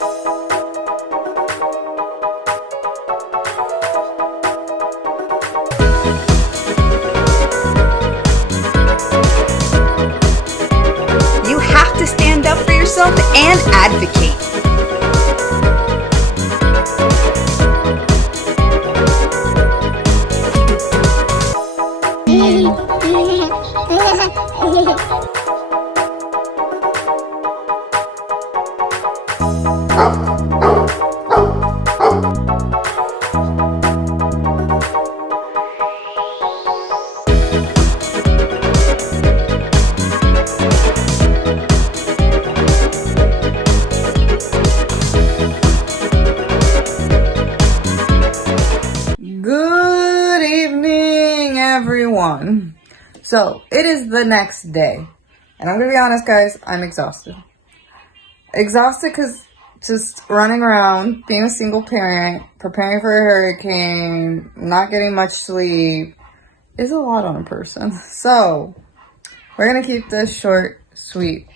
You have to stand up for yourself and advocate. Good evening, everyone. So it is the next day, and I'm gonna be honest, guys, I'm exhausted. Exhausted because just running around, being a single parent, preparing for a hurricane, not getting much sleep is a lot on a person. So we're gonna keep this short, sweet,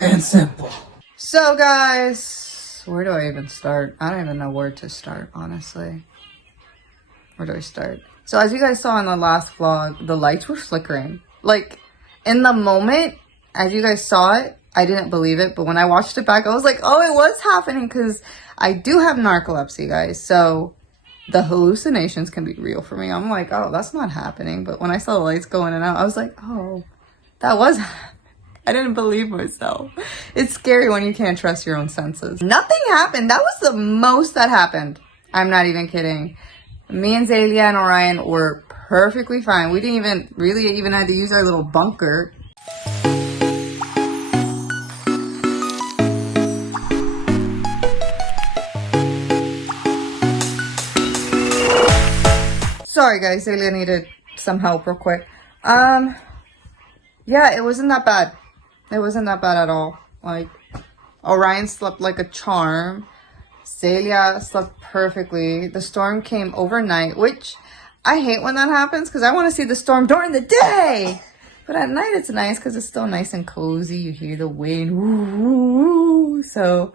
and simple. So guys, where do I even start? I don't even know where to start, honestly. Where do I start? So as you guys saw in the last vlog, the lights were flickering. Like, in the moment, as you guys saw it, I didn't believe it. But when I watched it back, I was like, oh, it was happening. Because I do have narcolepsy, guys. So the hallucinations can be real for me. I'm like, oh, that's not happening. But when I saw the lights go in and out, I was like, oh, that was happening. I didn't believe myself. It's scary when you can't trust your own senses. Nothing happened. That was the most that happened. I'm not even kidding. Me and Zalia and Orion were perfectly fine. We didn't even really even had to use our little bunker. Sorry guys, Zalia needed some help real quick. Yeah, it wasn't that bad. It wasn't that bad at all. Like, Orion slept like a charm. Zalia slept perfectly. The storm came overnight, which I hate when that happens because I want to see the storm during the day. But at night it's nice because it's still nice and cozy. You hear the wind. Woo, woo, woo. So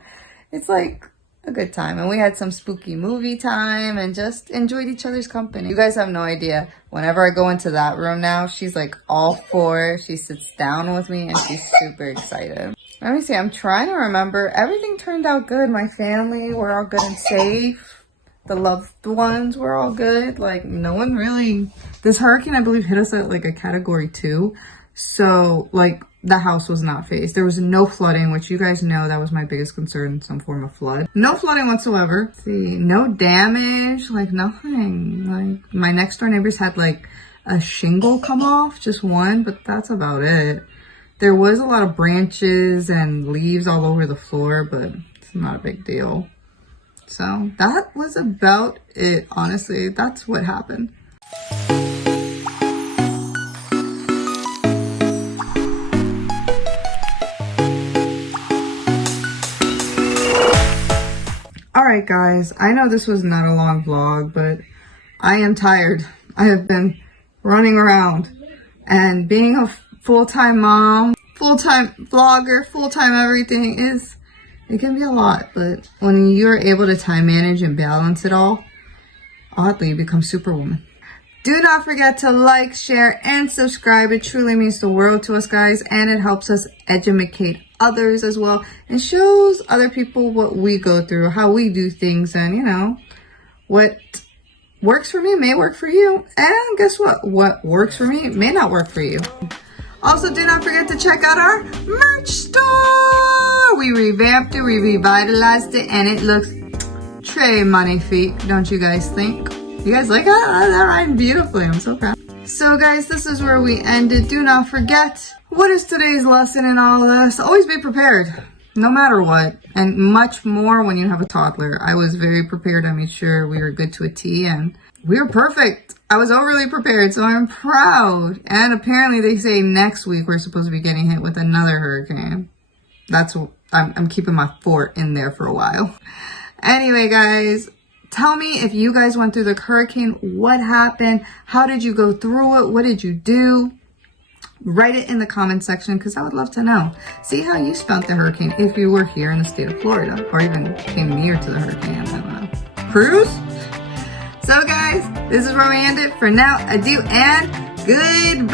it's like a good time. And we had some spooky movie time and just enjoyed each other's company. You guys have no idea. Whenever I go into that room now, she's like all for. She sits down with me and she's super excited. Let me see, I'm trying to remember. Everything turned out good. My family, we're all good and safe. The loved ones were all good. Like, no one really... This hurricane, I believe, hit us at like a category 2. So, like, the house was not phased. There was no flooding, which you guys know that was my biggest concern, some form of flood. No flooding whatsoever. Let's see, no damage, like nothing. Like, my next door neighbors had like a shingle come off, just one, but that's about it. There was a lot of branches and leaves all over the floor, but it's not a big deal. So that was about it, honestly. That's what happened. Alright guys, I know this was not a long vlog, but I am tired. I have been running around and being a full-time mom, full-time vlogger, full-time everything it can be a lot, but when you're able to time manage and balance it all, oddly you become superwoman. Do not forget to like, share, and subscribe. It truly means the world to us, guys, and it helps us educate others as well and shows other people what we go through, how we do things, and you know, what works for me may work for you, and guess what works for me may not work for you. Also, do not forget to check out our merch store. We revamped it, we revitalized it, and it looks très magnifique, don't you guys think? You guys like it? That rhymed beautifully. I'm so proud. So guys, this is where we ended. Do not forget, what is today's lesson in all of this? Always be prepared, no matter what, and much more when you have a toddler. I was very prepared. I made sure we were good to a T, and we were perfect. I was overly prepared, so I'm proud. And apparently they say next week we're supposed to be getting hit with another hurricane. That's what I'm keeping my fort in there for a while. Anyway, guys, tell me if you guys went through the hurricane. What happened? How did you go through it? What did you do? Write it in the comment section because I would love to know. See how you spent the hurricane if you were here in the state of Florida or even came near to the hurricane. I don't know. Cruise? So guys, this is where we end it. For now, adieu and goodbye.